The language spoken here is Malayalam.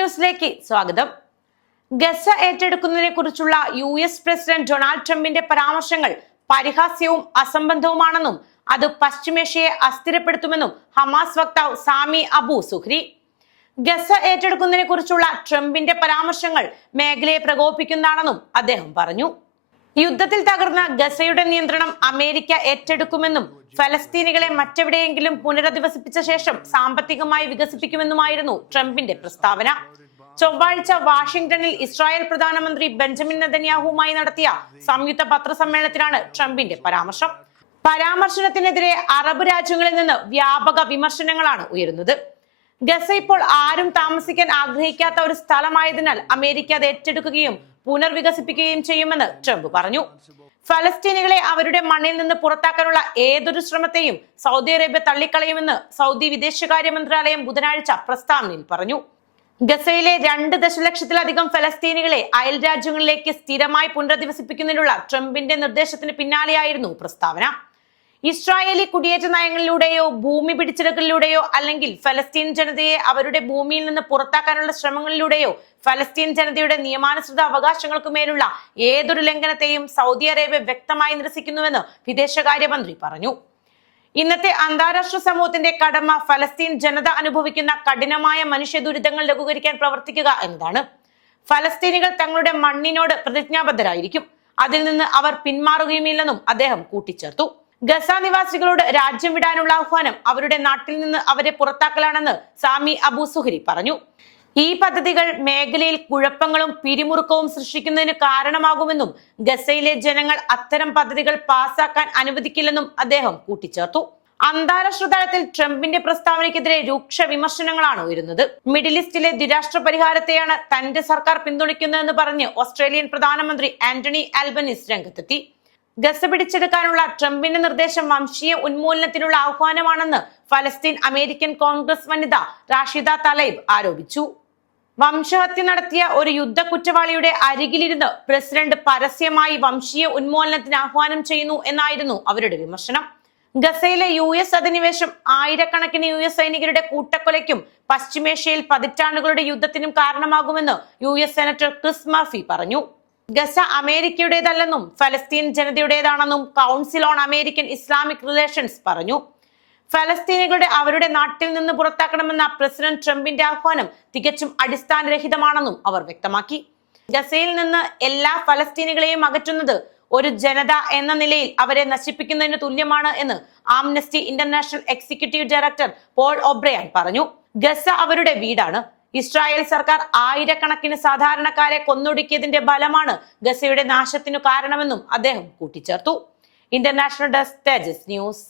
ന്യൂസിലേക്ക് സ്വാഗതം. ഗസ ഏറ്റെടുക്കുന്നതിനെ കുറിച്ചുള്ള യു എസ് പ്രസിഡന്റ് ഡൊണാൾഡ് ട്രംപിന്റെ പരാമർശങ്ങൾ പരിഹാസ്യവും അസംബന്ധവുമാണെന്നും അത് പശ്ചിമേഷ്യയെ അസ്ഥിരപ്പെടുത്തുമെന്നും ഹമാസ് വക്താവ് സാമി അബു സുഹ്രി. ഗസ ഏറ്റെടുക്കുന്നതിനെ കുറിച്ചുള്ള ട്രംപിന്റെ പരാമർശങ്ങൾ മേഖലയെ പ്രകോപിക്കുന്നതാണെന്നും അദ്ദേഹം പറഞ്ഞു. യുദ്ധത്തിൽ തകർന്ന ഗസയുടെ നിയന്ത്രണം അമേരിക്ക ഏറ്റെടുക്കുമെന്നും ഫലസ്തീനികളെ മറ്റെവിടെയെങ്കിലും പുനരധിവസിപ്പിച്ച ശേഷം സാമ്പത്തികമായി വികസിപ്പിക്കുമെന്നുമായിരുന്നു ട്രംപിന്റെ പ്രസ്താവന. ചൊവ്വാഴ്ച വാഷിംഗ്ടണിൽ ഇസ്രായേൽ പ്രധാനമന്ത്രി ബെഞ്ചമിൻ നെതന്യാഹുവുമായി നടത്തിയ സംയുക്ത പത്രസമ്മേളനത്തിലാണ് ട്രംപിന്റെ പരാമർശം. പരാമർശനത്തിനെതിരെ അറബ് രാജ്യങ്ങളിൽ നിന്ന് വ്യാപക വിമർശനങ്ങളാണ് ഉയരുന്നത്. ഗസ ഇപ്പോൾ ആരും താമസിക്കാൻ ആഗ്രഹിക്കാത്ത ഒരു സ്ഥലമായതിനാൽ അമേരിക്ക അത് ഏറ്റെടുക്കുകയും പുനർവികസിപ്പിക്കുകയും ചെയ്യുമെന്ന് ട്രംപ് പറഞ്ഞു. ഫലസ്തീനികളെ അവരുടെ മണ്ണിൽ നിന്ന് പുറത്താക്കാനുള്ള ഏതൊരു ശ്രമത്തെയും സൗദി അറേബ്യ തള്ളിക്കളയുമെന്ന് സൗദി വിദേശകാര്യ മന്ത്രാലയം ബുധനാഴ്ച പ്രസ്താവനയിൽ പറഞ്ഞു. ഗസയിലെ രണ്ട് ദശലക്ഷത്തിലധികം ഫലസ്തീനികളെ അയൽ രാജ്യങ്ങളിലേക്ക് സ്ഥിരമായി പുനരധിവസിപ്പിക്കുന്നതിനുള്ള ട്രംപിന്റെ നിർദ്ദേശത്തിന് പിന്നാലെയായിരുന്നു പ്രസ്താവന. ഇസ്രായേലി കുടിയേറ്റ നയങ്ങളിലൂടെയോ ഭൂമി പിടിച്ചെടുക്കലിലൂടെയോ അല്ലെങ്കിൽ ഫലസ്തീൻ ജനതയെ അവരുടെ ഭൂമിയിൽ നിന്ന് പുറത്താക്കാനുള്ള ശ്രമങ്ങളിലൂടെയോ ഫലസ്തീൻ ജനതയുടെ നിയമാനുസൃത അവകാശങ്ങൾക്കു മേലുള്ള ഏതൊരു ലംഘനത്തെയും സൗദി അറേബ്യ വ്യക്തമായി നിരസിക്കുന്നുവെന്ന് വിദേശകാര്യമന്ത്രി പറഞ്ഞു. ഇന്നത്തെ അന്താരാഷ്ട്ര സമൂഹത്തിന്റെ കടമ ഫലസ്തീൻ ജനത അനുഭവിക്കുന്ന കഠിനമായ മനുഷ്യ ദുരിതങ്ങൾ ലഘൂകരിക്കാൻ പ്രവർത്തിക്കുക എന്നതാണ്. ഫലസ്തീനികൾ തങ്ങളുടെ മണ്ണിനോട് പ്രതിജ്ഞാബദ്ധരായിരിക്കും. അതിൽ നിന്ന് അവർ പിന്മാറുകയുമില്ലെന്നും അദ്ദേഹം കൂട്ടിച്ചേർത്തു. ഗസ നിവാസികളോട് രാജ്യം വിടാനുള്ള ആഹ്വാനം അവരുടെ നാട്ടിൽ നിന്ന് അവരെ പുറത്താക്കലാണെന്ന് സാമി അബു സുഹരി പറഞ്ഞു. ഈ പദ്ധതികൾ മേഖലയിൽ കുഴപ്പങ്ങളും പിരിമുറുക്കവും സൃഷ്ടിക്കുന്നതിന് കാരണമാകുമെന്നും ഗസയിലെ ജനങ്ങൾ അത്തരം പദ്ധതികൾ പാസാക്കാൻ അനുവദിക്കില്ലെന്നും അദ്ദേഹം കൂട്ടിച്ചേർത്തു. അന്താരാഷ്ട്ര തലത്തിൽ ട്രംപിന്റെ പ്രസ്താവനയ്ക്കെതിരെ രൂക്ഷ വിമർശനങ്ങളാണ് ഉയരുന്നത്. മിഡിൽ ഈസ്റ്റിലെ ദ്വിരാഷ്ട്ര പരിഹാരത്തെയാണ് തന്റെ സർക്കാർ പിന്തുണയ്ക്കുന്നതെന്ന് പറഞ്ഞ് ഓസ്ട്രേലിയൻ പ്രധാനമന്ത്രി ആന്റണി ആൽബനിസ് രംഗത്തെത്തി. ഗസ പിടിച്ചെടുക്കാനുള്ള ട്രംപിന്റെ നിർദ്ദേശം വംശീയ ഉന്മൂലനത്തിനുള്ള ആഹ്വാനമാണെന്ന് ഫലസ്തീൻ അമേരിക്കൻ കോൺഗ്രസ് വനിത റാഷിദ തലൈബ് ആരോപിച്ചു. വംശഹത്യ നടത്തിയ ഒരു യുദ്ധ കുറ്റവാളിയുടെ അരികിലിരുന്ന് പ്രസിഡന്റ് പരസ്യമായി വംശീയ ഉന്മൂലനത്തിന് ആഹ്വാനം ചെയ്യുന്നു എന്നായിരുന്നു അവരുടെ വിമർശനം. ഗസയിലെ യു എസ് അധിനിവേശം ആയിരക്കണക്കിന് യു എസ് സൈനികരുടെ കൂട്ടക്കൊലയ്ക്കും പശ്ചിമേഷ്യയിൽ പതിറ്റാണ്ടുകളുടെ യുദ്ധത്തിനും കാരണമാകുമെന്ന് യു എസ് സെനറ്റർ ക്രിസ് മാഫി പറഞ്ഞു. ഗസ അമേരിക്കയുടേതല്ലെന്നും ഫലസ്തീൻ ജനതയുടേതാണെന്നും council on American Islamic relations പറഞ്ഞു. ഫലസ്തീനികളുടെ അവരുടെ നാട്ടിൽ നിന്ന് പുറത്താക്കണമെന്ന പ്രസിഡന്റ് ട്രംപിന്റെ ആഹ്വാനം തികച്ചും അടിസ്ഥാനരഹിതമാണെന്നും അവർ വ്യക്തമാക്കി. ഗസയിൽ നിന്ന് എല്ലാ ഫലസ്തീനികളെയും അകറ്റുന്നത് ഒരു ജനത എന്ന നിലയിൽ അവരെ നശിപ്പിക്കുന്നതിന് തുല്യമാണ് എന്ന് Amnesty International executive director Paul O'Brien പറഞ്ഞു. ഗസ അവരുടെ വീടാണ്. ഇസ്രായേൽ സർക്കാർ ആയിരക്കണക്കിന് സാധാരണക്കാരെ കൊന്നൊടുക്കിയതിന്റെ ഫലമാണ് ഗസയുടെ നാശത്തിനു കാരണമെന്നും അദ്ദേഹം കൂട്ടിച്ചേർത്തു. International desk Thejas news.